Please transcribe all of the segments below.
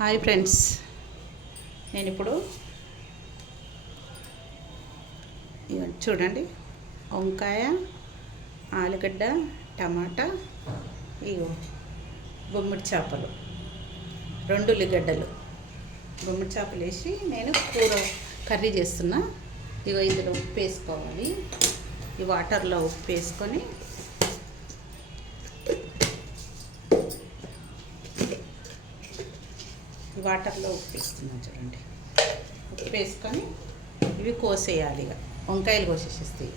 Hi friends, నేను ఇప్పుడు చూడండి వంకాయ, ఆలుగడ్డ, టమాటా, ఇగో బొమ్మిడి చేపలు, 2 ఉల్లిగడ్డలు, బొమ్మిడి చేపలు వేసి నేను కర్రీ చేస్తున్నా. ఇగో ఇందులో ఉప్పు వేసుకోవాలి. ఈ వాటర్లో ఉప్పు వేసుకొని వాటర్లో ఉప్పు వేస్తున్నాను. చూడండి, ఉప్పు వేసుకొని ఇవి కోసేయాలి. ఇక వంకాయలు కోసేసేస్తాయి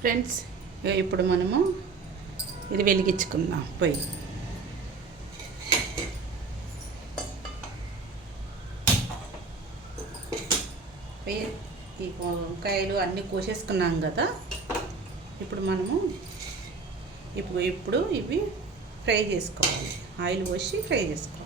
ఫ్రెండ్స్. ఇప్పుడు మనము ఇది వెలిగించుకుందాం పొయ్యి. ఈ వంకాయలు అన్నీ కోసేసుకున్నాం కదా. ఇప్పుడు మనము ఇప్పుడు ఇవి ఫ్రై చేసుకోవాలి. ఆయిల్ పోసి ఫ్రై చేసుకోవాలి.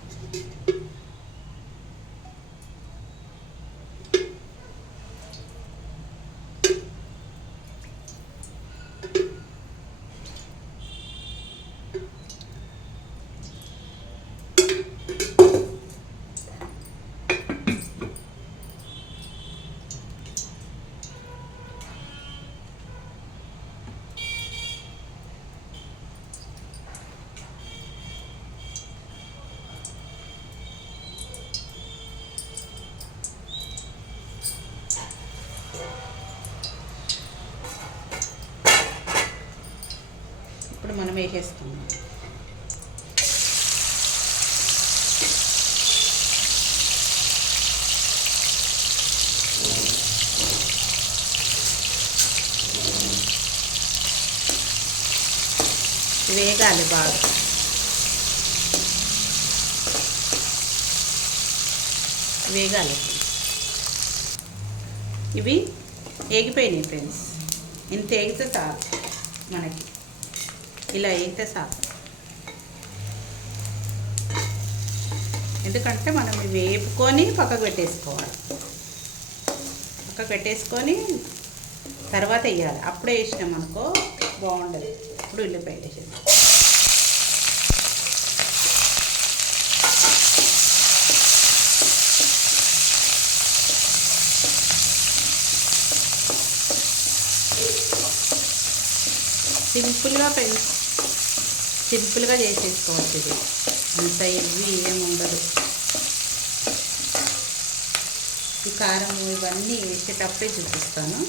ఇప్పుడు మనం వేసేస్తున్నాం. వేగాలి బాగా. వేగాలి. ఇవి ఏగిపోయినాయి ఫ్రెండ్స్. ఇంత ఏగితే చాలు మనకి. ఇలా వేస్తే చాలు. ఎందుకంటే మనం వేపుకొని పక్కకు పెట్టేసుకోవాలి. పక్కకు పెట్టేసుకొని తర్వాత వేయాలి. అప్పుడే వేసినాం అనుకో బాగుండదు. ఇప్పుడు ఉల్లిపాయలు వేసేది. సింపుల్గా చేసేసుకోవచ్చు. ఇది అంత ఇవి ఏముండదు. ఈ కారం ఇవన్నీ వేసేటప్పుడే చూపిస్తాను.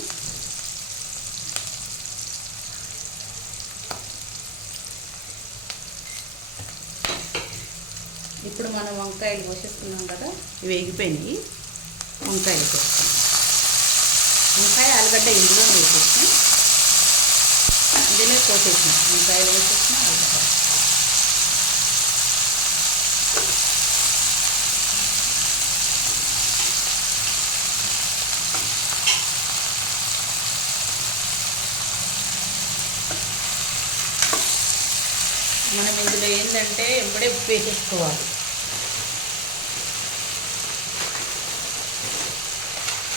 ఇప్పుడు మనం వంకాయలు కోసేస్తున్నాం కదా, ఇవి వేగిపోయినాయి. వంకాయలు వేసేస్తాం. వంకాయ, ఆలుగడ్డ ఇందులో వేసేస్తాం. ఇందులో కోసేసిన వంకాయలు వేసేసిన ఆలుగడ్డ. మనం ఇందులో ఏంటంటే ఎంబడే ఉప్పు వేసేసుకోవాలి.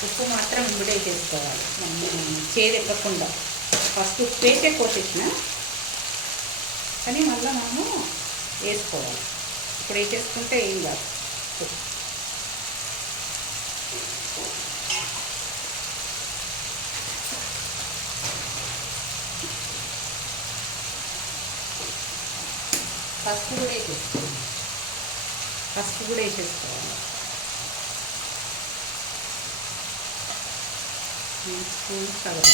ఉప్పు మాత్రం ఎంబడే వేసేసుకోవాలి. మనం చేదు ఎక్కకుండా ఫస్ట్ ఉప్పు వేసే కోసేసిన, కానీ మళ్ళీ మనము వేసుకోవాలి. ఇప్పుడు వేసేసుకుంటే ఏం కాదు. పసుపు కూడా వేసేసుకోవాలి. పసుపు కూడా వేసేసుకోవాలి. స్పూన్ సగం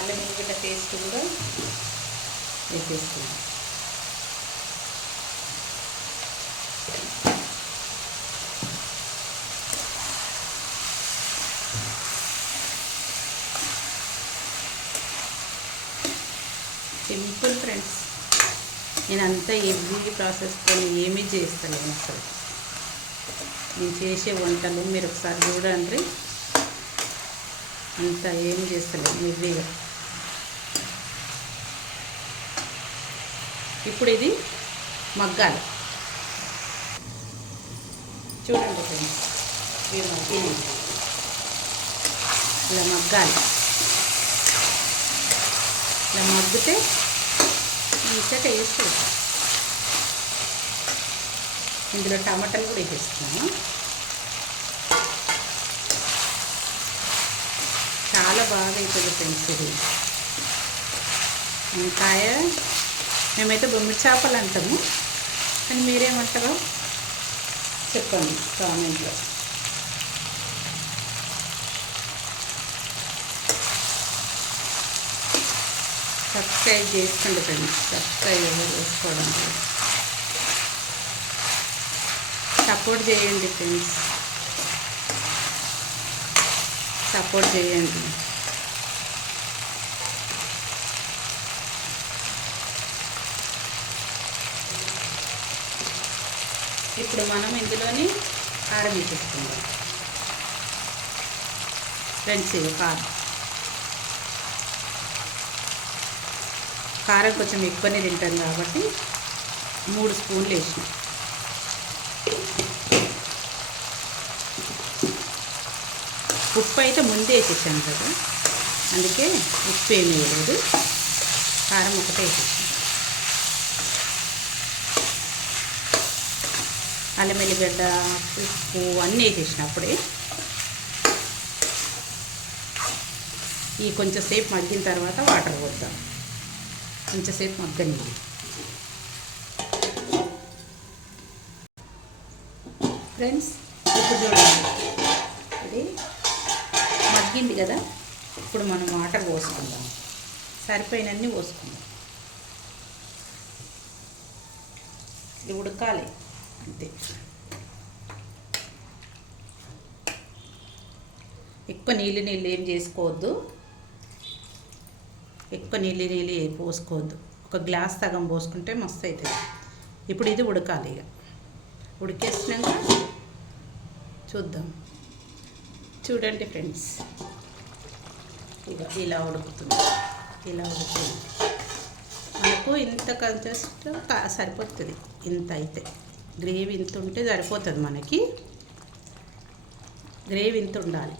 అల్లం వెల్లిగడ్డ పేస్ట్ కూడా వేసేసుకోవాలి. Simple friends. నేను అంతా ఎవ్రీ ప్రాసెస్తో ఏమీ చేస్తలేను అసలు. నేను చేసే వంటలు మీరు ఒకసారి చూడండి. అంతా ఏమి చేస్తలేను ఎవ్రీగా. ఇప్పుడు ఇది మగ్గాలి. చూడండి ఫ్రెండ్స్, ఇవి మగ్గినాయి. ఇలా మగ్గాలి. ఇలా మగ్గితే మంచిగా టేస్ట్. ఇందులో టమాటాలు కూడా వేసేస్తున్నాను. చాలా బాగా అవుతుంది ఫ్రెండ్స్ ఇది. వంకాయ మేమైతే బొమ్మిడి చేపలు అంటాము, కానీ మీరేమంటారో చెప్పండి కామెంట్లో. సబ్స్క్రైబ్ చేసుకోండి ఫ్రెండ్స్, సబ్స్క్రైబ్ ఎవరు చేసుకోవడం లేదు. సపోర్ట్ చేయండి ఫ్రెండ్స్, సపోర్ట్ చేయండి. ఇప్పుడు మనం ఇందులోని కారం వేసేసుకుందాం ఫ్రెండ్స్. ఇది కారం కొంచెం ఎక్కువనే తింటాం కాబట్టి 3 స్పూన్లు వేసినాం. ఉప్పు అయితే ముందే వేసేసాను కదా, అందుకే ఉప్పు ఏమీ వేయలేదు, కారం ఒకటే వేసేసాను. అల్లం వెల్లిగడ్డ ఉప్పు అన్నీ వేసేసిన అప్పుడే. ఈ కొంచెం సేపు మగ్గిన తర్వాత వాటర్ పోద్దాం. కొంచెంసేపు మగ్గనివ్వండి ఫ్రెండ్స్. ఇప్పుడు చూడండి, ఇది మగ్గింది కదా. ఇప్పుడు మనం వాటర్ పోసుకుందాం, సరిపోయినన్ని పోసుకుందాం. ఇది ఉడకాలి అంతే. ఎక్కువ నీళ్ళు ఏం చేసుకోవద్దు, ఎక్కువ నీళ్ళు పోసుకోవద్దు. ఒక గ్లాస్ సగం పోసుకుంటే మస్తు అవుతుంది. ఇప్పుడు ఇది ఉడకాలి. ఇక ఉడికేసినాక చూద్దాం. చూడండి ఫ్రెండ్స్, ఇక ఇలా ఉడుకుతుంది. మనకు ఇంత కన్సిస్ట్ సరిపోతుంది. ఇంత అయితే గ్రేవీ ఇంత ఉంటే సరిపోతుంది మనకి. గ్రేవీ ఇంత ఉండాలి.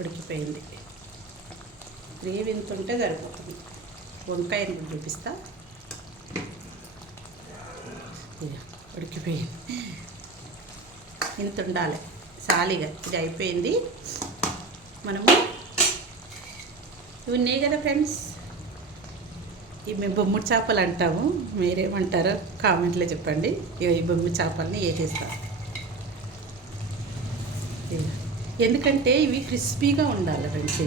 ఉడికిపోయింది. గ్రేవీ ఇంత ఉంటే సరిపోతుంది. వంకాయని చూపిస్తా. ఉడికిపోయింది, ఇంత ఉండాలి సాలిగా. ఇది అయిపోయింది. మనము ఇవి ఉన్నాయి కదా ఫ్రెండ్స్, ఇవి మేము బొమ్మిడి చేపలు అంటాము, మీరేమంటారో కామెంట్లో చెప్పండి. ఈ బొమ్మిడి చేపలని వేసేస్తాం. ఎందుకంటే ఇవి క్రిస్పీగా ఉండాలి ఫ్రెండ్స్.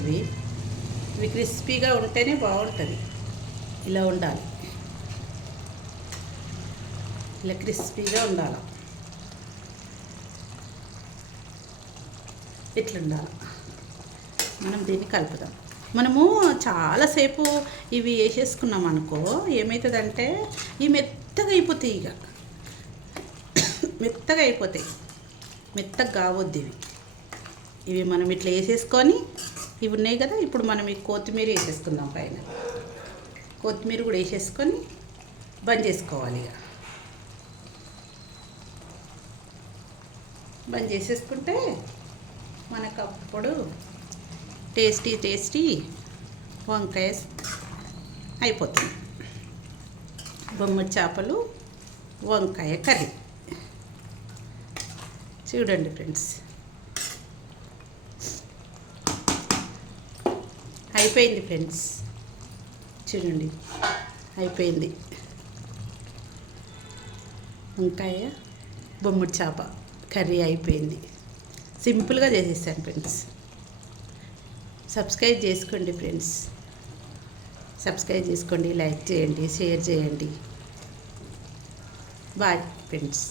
ఇవి క్రిస్పీగా ఉంటేనే బాగుంటుంది. ఇలా ఉండాలి, ఇలా క్రిస్పీగా ఉండాలి. ఇట్లుండాలి. మనం దీన్ని కలుపుదాం. మనము చాలాసేపు ఇవి వేసేసుకున్నాం అనుకో, ఏమవుతుందంటే ఇవి మెత్తగా అయిపోతాయి. ఇక మెత్తగా అయిపోతాయి, మెత్తగా కావద్దు ఇవి మనం ఇట్లా వేసేసుకొని, ఇవి ఉన్నాయి కదా. ఇప్పుడు మనం ఈ కొత్తిమీర వేసేసుకుందాం. పైన కొత్తిమీర కూడా వేసేసుకొని బంద్ చేసుకోవాలి. ఇక బంద్ చేసేసుకుంటే మనకు అప్పుడు టేస్టీ వంకాయ అయిపోతుంది. బొమ్మిడి చేపలు వంకాయ కర్రీ. చూడండి ఫ్రెండ్స్, అయిపోయింది ఫ్రెండ్స్. చూడండి, అయిపోయింది. వంకాయ బొమ్మిడి చేప కర్రీ అయిపోయింది. సింపుల్గా చేసేసాను ఫ్రెండ్స్. సబ్స్క్రైబ్ చేసుకోండి ఫ్రెండ్స్, సబ్స్క్రైబ్ చేసుకోండి, లైక్ చేయండి, షేర్ చేయండి. Bye friends.